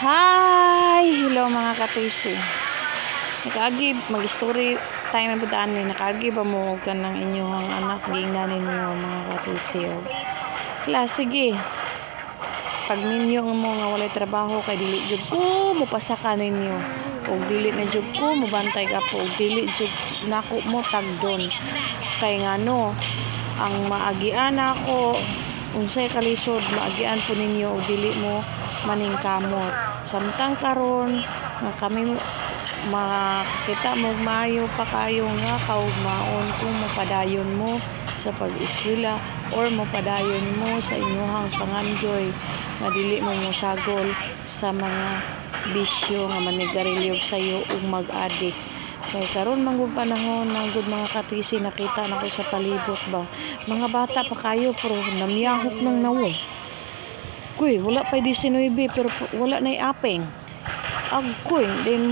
Hi! Hello mga katisi. Nakaagi, mag-story time na budaan ni. Nakaagi ba mo ka ng inyong anak ginganin mo mga katisi? Kala, sige. Pag ninyo mo nga walay trabaho kay dili jud ko mopasaka ninyo. Og dili na jud ko mobantay ka po. Og dili jud nako mo tagdon. Kay ngano ang maagian ako unsay kalisod maagian po ninyo og dili mo maning kamot. Samtang karon nga kami makita mo maayo pa kayo nga kaugmaon kung mapadayon mo sa pag-eskwela or mapadayon mo sa inyong pangandoy nga dili mo mosagol sa mga bisyo nga manigarilyo sayo ug mag-addict. Kay karon manggod panahon manggod mga katisi nakita nako sa palibot ba mga bata pa kayo pero namiyahok nang nawo. Kuy wala pa 19 pero wala na apeng. Agkoy din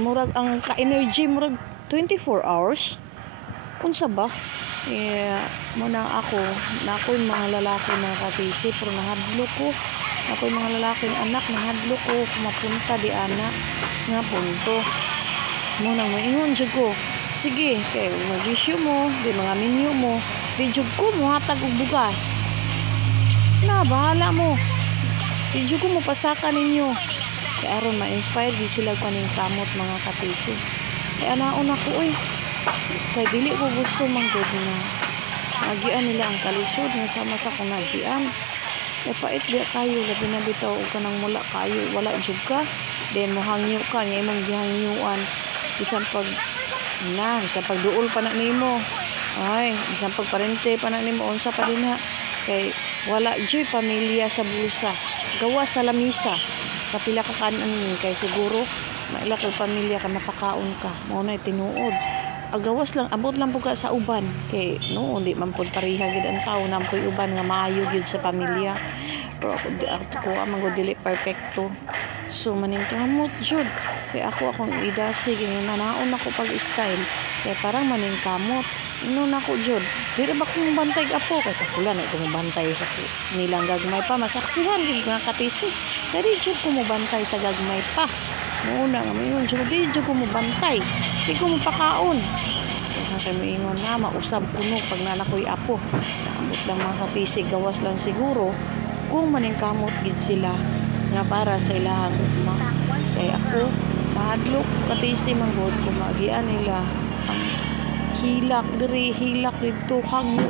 murag ang ka-energy murag 24 hours. Unsa ba? Mo na ako na ako'y mga lalaki mga katisi pero nahadlo ko. Ako'y mga lalaki anak nahadlo ko mapunta di ana nga punto. Mo nang maingon jud ko. Sige, kay magisyo mo, di mga minyo mo, di jud ko mohatag og bugas. Na bahala mo. Di jud ko mopasaka ninyo. Kay aron ma-inspire di sila kaning kamot mga katisi. Kay anaon ako oy. Kay dili ko gusto manggod na agian nila ang kalisod nga sama sa kung agian. Kay pait di kayo labi na bitaw og kanang mula kayo wala jud ka. Then mohangyo ka nya imong gihangyuan bisan pag duol pa na nimo. Ay, bisan pag parente pa na nimo unsa pa dinha. Kay wala jud pamilya sa bulsa. Gawa sa lamisa. Kapila ka kanan kay siguro maila kay pamilya ka mapakaon ka. Mao na tinuod. Agawas lang abot lang pud ka sa uban kay noon di man pud pareha gid ang tawo nampoy uban nga maayo gyud sa pamilya. Pero ako man gud dili perfecto. So maning kamot jud kay akong idasi gini nanaon ako pag style kay parang maning kamot inon ako jud dili ba ko bantay apo kay kapula na ko bantay sa nilang gagmay pa masaksihan gid nga katisi dili jud ko mo bantay sa gagmay pa muna nga mayon jud di jud ko mo bantay di ko mo pakaon kay moingon na mausab kuno pag nanakoy apo naabot lang mga katisi gawas lang siguro kung maning kamot gid sila nga para sa ilahang ugma kay ako mahadlok katisi manggod kung maagian nila ang hilak dito hangyo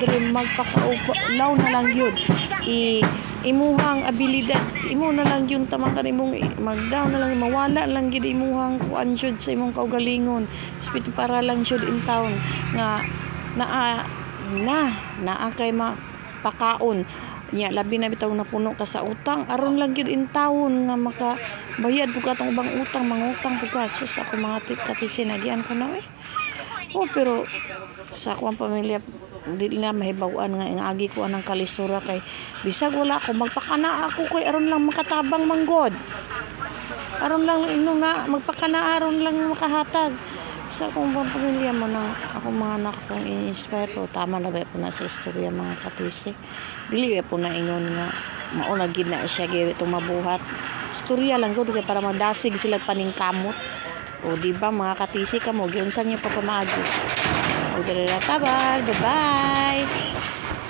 diri magpakalaw na lang yun imuhang abilidad imo na lang yun tamang kanimong magdaw na lang mawala lang gid imuhang kuan jud sa imong kaugalingon para lang jud in town nga naa kay mapakaon nya labi na bitaw napuno ka sa utang aron lang gyud in taon nga makabayad pud ka tong ubang utang mangutang pud ka sus ako mga katisi nagyan ko na pero sa akong pamilya dili na mahibaw-an nga agi ko anang kalisura kay bisag wala ako magpakana ako kay aron lang makatabang manggod aron lang na magpakana aron lang makahatag sa akong pamilya mo nang ako mga anak kong i-inspire po tama na ba po na sa istorya mga katisi dili po na ingon nga mauna gid na siya gid itong mabuhat istorya lang gud kay para madasig sila paning kamot o di ba mga katisi kamo giunsan niyo pa pamaagi o dira tabag bye bye.